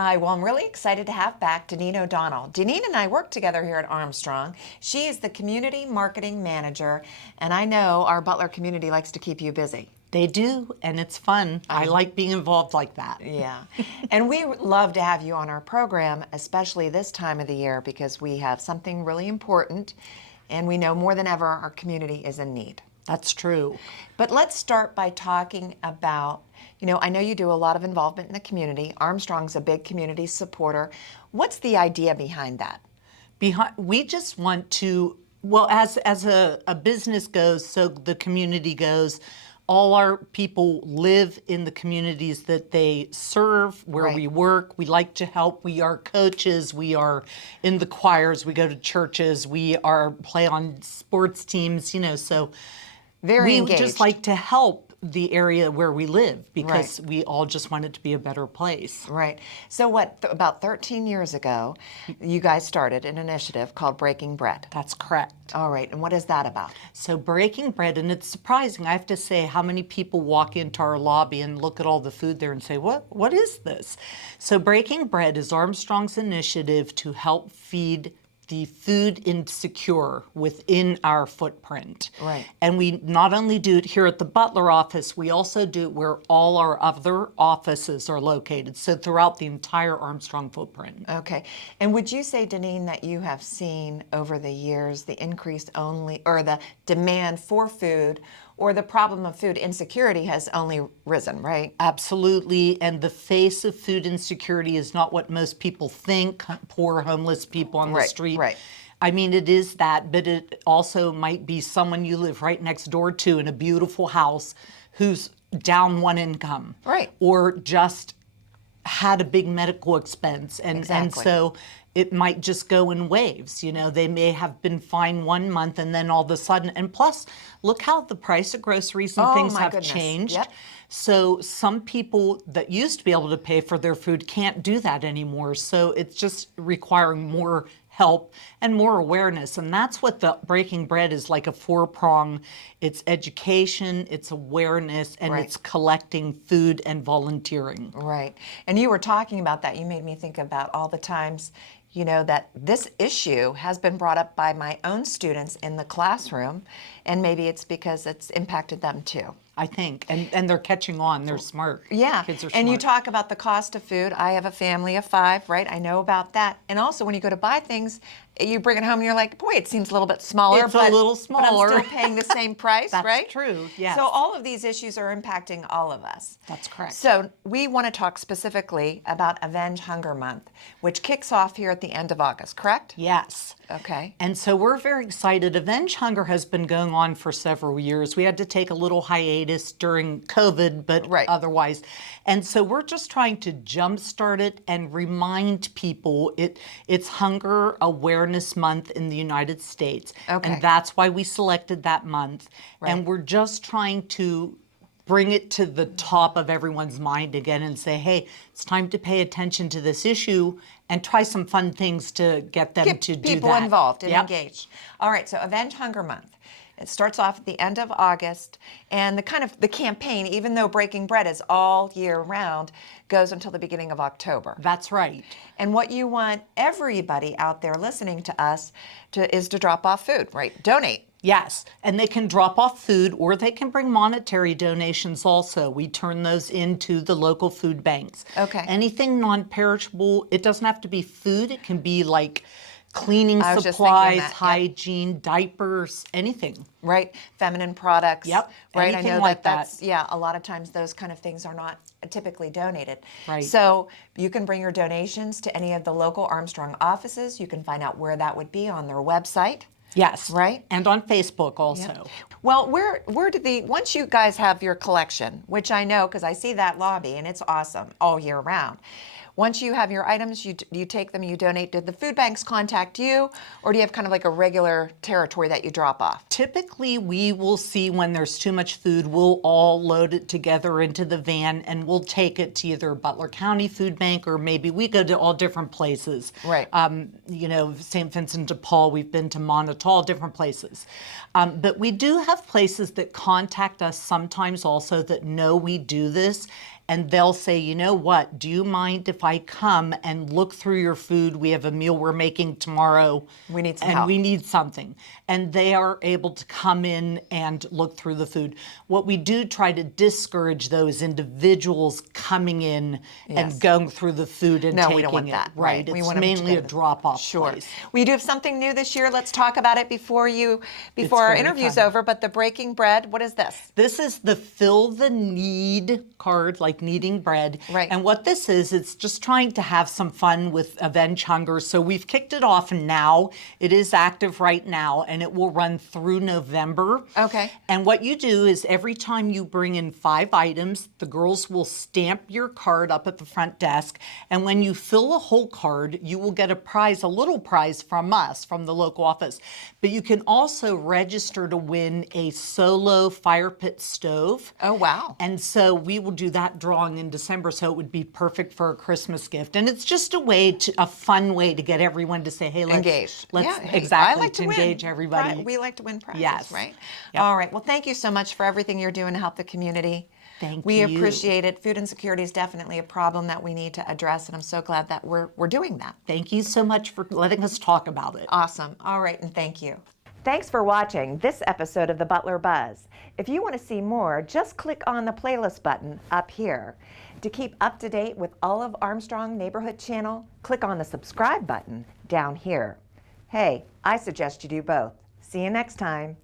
Hi, well, I'm really excited to have back Daneen O'Donnell. Daneen and I work together here at Armstrong. She is the Community Marketing Manager, and I know our Butler community likes to keep you busy. They do, and it's fun. I like being involved like that. Yeah, and we love to have you on our program, especially this time of the year, because we have something really important, and we know more than ever our community is in need. That's true. But let's start by talking about, I know you do a lot of involvement in the community. Armstrong's a big community supporter. What's the idea behind that? We just want to, well, as a business goes, so the community goes. All our people live in the communities that they serve, where we work. We like to help. We are coaches. We are in the choirs. We go to churches. We play on sports teams, so Very engaged. We just like to help the area where we live because we all just want it to be a better place. Right. So about 13 years ago, you guys started an initiative called Breaking Bread. That's correct. All right. And what is that about? So Breaking Bread, and it's surprising, I have to say, how many people walk into our lobby and look at all the food there and say, what is this? So Breaking Bread is Armstrong's initiative to help feed the food insecure within our footprint. Right. And we not only do it here at the Butler office, we also do it where all our other offices are located, so throughout the entire Armstrong footprint. Okay. And would you say, Daneen, that you have seen over the years the the demand for food, or the problem of food insecurity has only risen, right? Absolutely, and the face of food insecurity is not what most people think, poor homeless people on the street. Right. I mean, it is that, but it also might be someone you live right next door to in a beautiful house who's down one income. Right. Or just had a big medical expense. And so it might just go in waves. They may have been fine one month and then all of a sudden, and plus, look how the price of groceries and things have changed. Yep. So some people that used to be able to pay for their food can't do that anymore. So it's just requiring more help and more awareness. And that's what the Breaking Bread is, like a four-prong. It's education, it's awareness, and it's collecting food and volunteering. Right. And you were talking about that. You made me think about all the times, that this issue has been brought up by my own students in the classroom, and maybe it's because it's impacted them too. I think, and they're catching on. They're smart. Yeah, Kids are smart. and you talk about the cost of food. I have a family of 5, right? I know about that. And also, when you go to buy things, you bring it home and you're like, boy, it seems a little bit smaller. It's a little smaller. But I'm still paying the same price, That's right? That's true, yes. So all of these issues are impacting all of us. That's correct. So we want to talk specifically about Avenge Hunger Month, which kicks off here at the end of August, correct? Yes. Okay. And so we're very excited. Avenge Hunger has been going on for several years. We had to take a little hiatus during COVID, but otherwise. And so we're just trying to jumpstart it and remind people it's Hunger Awareness Month in the United States. Okay. And that's why we selected that month. Right. And we're just trying to bring it to the top of everyone's mind again and say, hey, it's time to pay attention to this issue and try some fun things to get them to do that. Get people involved and engaged. All right, so Avenge Hunger Month. It starts off at the end of August, and the campaign, even though Breaking Bread is all year round, goes until the beginning of October. That's right. And what you want everybody out there listening to us is to drop off food, right? Donate. Yes, and they can drop off food or they can bring monetary donations also. We turn those into the local food banks. Okay. Anything non-perishable, it doesn't have to be food. It can be like cleaning supplies, hygiene, diapers, anything. Right, feminine products. Yep, right. anything I know like that's a lot of times those kind of things are not typically donated. Right. So you can bring your donations to any of the local Armstrong offices. You can find out where that would be on their website. Yes. Right? And on Facebook also. Yep. Well, once you guys have your collection, which I know because I see that lobby and it's awesome all year round. Once you have your items, you take them, you donate. Did the food banks contact you, or do you have kind of like a regular territory that you drop off? Typically, we will see when there's too much food, we'll all load it together into the van and we'll take it to either Butler County Food Bank or maybe we go to all different places. Right. St. Vincent de Paul, we've been to Montauk, different places. But we do have places that contact us sometimes also that know we do this. and they'll say, you know what, do you mind if I come and look through your food? We have a meal we're making tomorrow. We need some and help. we need something. And they are able to come in and look through the food. What we do try to discourage those individuals coming in Yes. and going through the food and No, taking we don't want it. that. Right. We It's want them to mainly go a to- drop-off Sure. place. We do have something new this year. Let's talk about it before our very interview's fun. over. But the Breaking Bread, what is this? This is the Fill the Need card, like kneading bread. Right. And what this is, it's just trying to have some fun with Avenge Hunger. So we've kicked it off now. It is active right now, and it will run through November. Okay. And what you do is every time you bring in 5 items, the girls will stamp your card up at the front desk. And when you fill a whole card, you will get a prize, a little prize from us, from the local office. But you can also register to win a solo fire pit stove. Oh, wow. And so we will do that drawing in December, so it would be perfect for a Christmas gift. And it's just a fun way to get everyone to say, hey, let's Engaged. let's Yeah, hey, exactly I like to engage win. everybody. We like to win prizes, Yes. right? Yep. All right. Well, thank you so much for everything you're doing to help the community. Thank we you. appreciate it. Food insecurity is definitely a problem that we need to address, and I'm so glad that we're doing that. Thank you so much for letting us talk about it. Awesome. All right, and thank you. Thanks for watching this episode of the Butler Buzz. If you want to see more, just click on the playlist button up here. To keep up to date with all of Armstrong Neighborhood Channel, click on the subscribe button down here. Hey, I suggest you do both. See you next time.